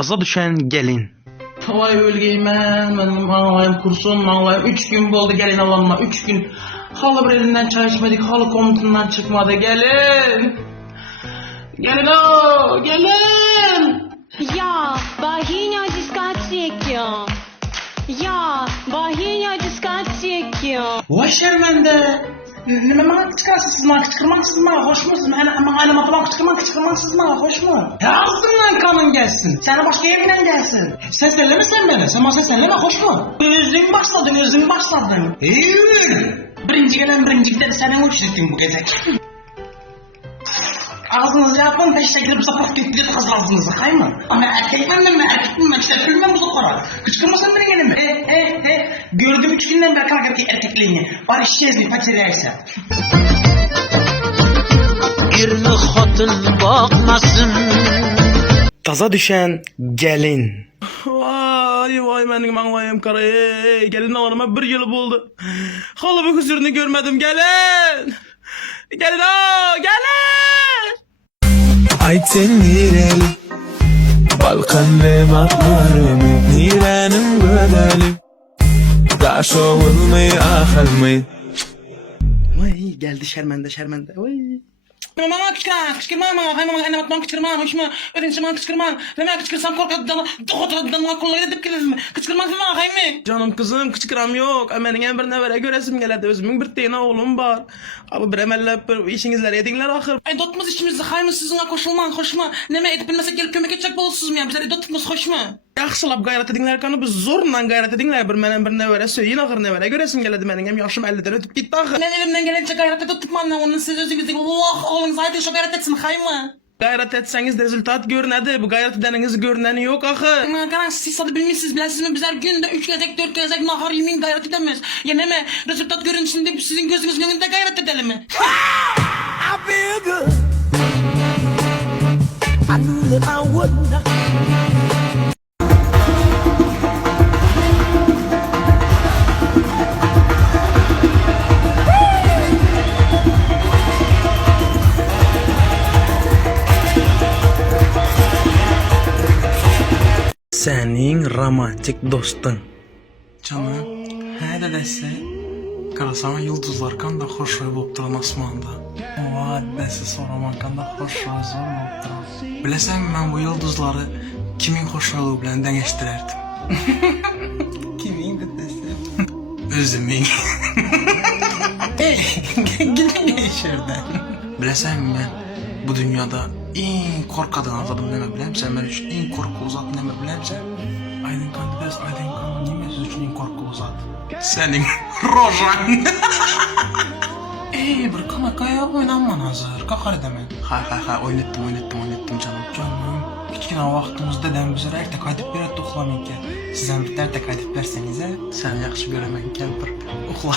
Kıza düşen gelin. Vay ölgeyim benim ağlayım kursun ağlayım 3 gün oldu gelin alanma 3 gün halı bir elinden çay içmedik halı komutundan çıkmadı gelin o gelin Ja, Bahia diskoteki. Ja, Bahia diskoteki. vay şermende nime bana çıkarsınız bana kıçkırmaksız bana hoş musun? Ama aileme falan kıçkırmaksız bana hoş mu? Ya ağzından kanın gelsin. Sana başka yerinden gelsin. Sen selleme sen beni. Sen bana selleme hoş mu? Özlüğün başladın. Birinci gelen birinci gider senin uçurdun bu gece. Ağzınızı yapın teşekkür bir sapık gitti kız ağzınızı kayma. Ama erkek mi işte filmden bu da kora. Kıçkırmasan beni gelin mi? Gördüm 3 günden beri kanka erkekliğini. Var işçiyiz mi paçeriyse. Irni xotin bakmasın. Taza düşen gelin. Vay benim ağlayım kara gelin alanıma 1 yıl oldu. Halı bu huzurunu görmedim gelin. Gelin gelin. Ayten nireli Balkan ve Marmara'mı Nirenin gödeli Daş olmayı akılmayı Vay geldi şermende. Vay. Mama kıçkırma ama hemen kıçkırma hoş mu? Öğrenci bana kıçkırma. Hemen kıçkırsam korkadan doğrudan kollayı edip gelirsin. Kıçkırma falan haymi. Canım kızım kıçkıram yok. Benim en bir nevere göresim geledi. Özümün bir tane oğlum var. Abi bir emelle bir işinizler edinler ahır. Ay dotmaz işimizde haymi sizinle koşulman hoş mu? Neme edip bilmesek gelip kömek edecek bolsuz mu ya? Bizler dotmaz hoş mu? Yaxşılap gayret edinler kanı biz zorla gayret edinler bir menen bir nevere söyleyin ahır nevere göresim geledi benim hem yaşım 50'den ötüp gitti ahır. Ben elimden gelince gayret edip tutmanla onun siz özünüzü Allah oğlunuz haydi şu gayret etsin haymi. Gayret etseniz de rezultat görünedi. Bu gayret edeniniz görüneni yok ahı. Karan siz sadı bilmişsiniz bilesiniz mi? Bizler günde 3 gezek 4 gezek nahar yemin gayret edemez. Ya neme rezultat görünsün diye sizin gözünüzün önünde gayret edelim mi? I feel good I knew that I would not Senin romantik dostun. Canım, he dedesi. Karasama yıldızlar kan da hoş olup duran asmanda. Oha dedesi soraman kan da hoş zor olup duran. Bilesen ben bu yıldızları kimin hoşluğu bilen dengeştirerdim. Kimin dedesi? Özümün. Gülün geçirden. Bilesen ben bu dünyada en korkadan azadım neme bilem sen ben için en korkulu zat neme bilem sen. Aydın kandidas aydın kanun nimesiz için en korkulu zat. Senin rojan. Bir kanakaya oynanman hazır. Kakar edemen. Hay oynattım canım. Canım. Kiçkine vaxtımız dedem bize ertek aydıp bir et uxlamayın ki. Sizden bir ertek aydıp versenize. Sen yaxşı göremen kempir. Uxla.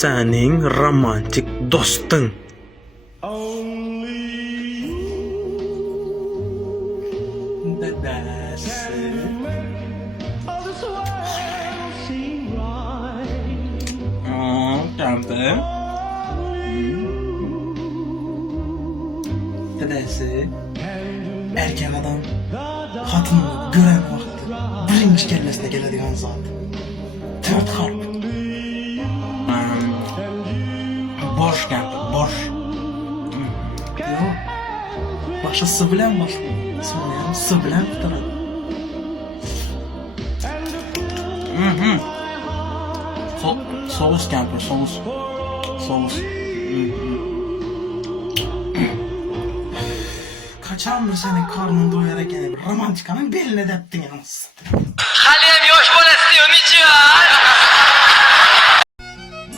Senin romantik dostun. Dedesi. Geldi. Dedesi. Erkek adam hatını gören vakti birinci kellesine gelediğin zat. 4 harp. Boş geldi, boş. Yok. Başa sı bilen başlıyor. Söyleyen sı bilen tutardı. Soğuz geldi, soğuz. Kaçan mı senin karnın doyarak yani romantikanın beline deptin yalnız. Halem yoş bol istiyorum hiç ya.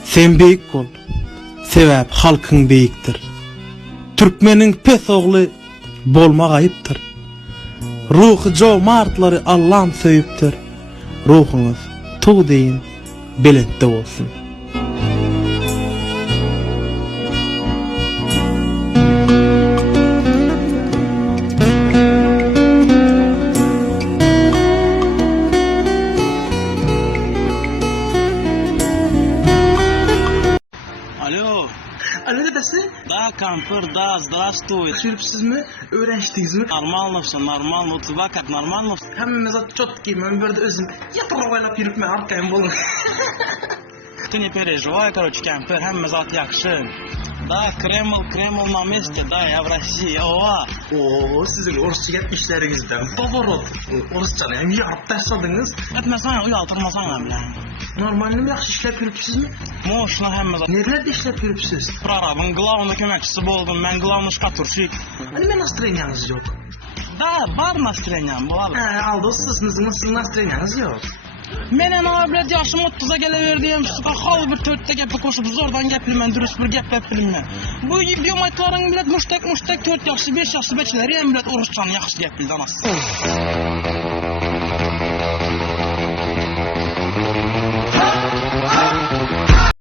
Sen büyük ol. Sebep halkın büyüktür. Türkmenin pes oğlu bolmak ayıptır. Ruhu cömertleri Allah'ım söyüptür. Ruhunuz tuğ deyin belette olsun. Ne dedesi? Da kampır, da, здравствуй. Türkçesiz mi? Öğrençtiyiz mi? Нормально все, нормально. Ты vakat нормально все. Hemmemiz çot giymem, böyle de özüm yatırıp oynap yürütme arkayım bunu. Ты не переживай, короче, кампер, hem zat yakışın. Da Kreml на месте, da ya в России, ova. Oo, sizin Rusça gitmişlerinizden. Pоворot. Rusçanı hem yarıp başladınız. Etmesene, uyaltırmasana bile. Normalde mi yaxşı işlep yürüpsüz mü? Moşuna hem zat. Nerelerde işlep yürüpsüz? Prorabın главный köməkçisi oldum, ben главный şkaturşik. Hani ben настроениyanız yok? Da, var настроениям, var. Aldız sizin настроениyanız yok. Menen abilet yaşım 30'a geleverdiğim suka hal bir törtte gepi koşup zordan gepilmen, dürüst bir gep gepilmen. Bu video aytların bilet muştek 4 yaşlı 5 yaşlı beçileri en bilet Orusçanı yaxşı gepildi anası.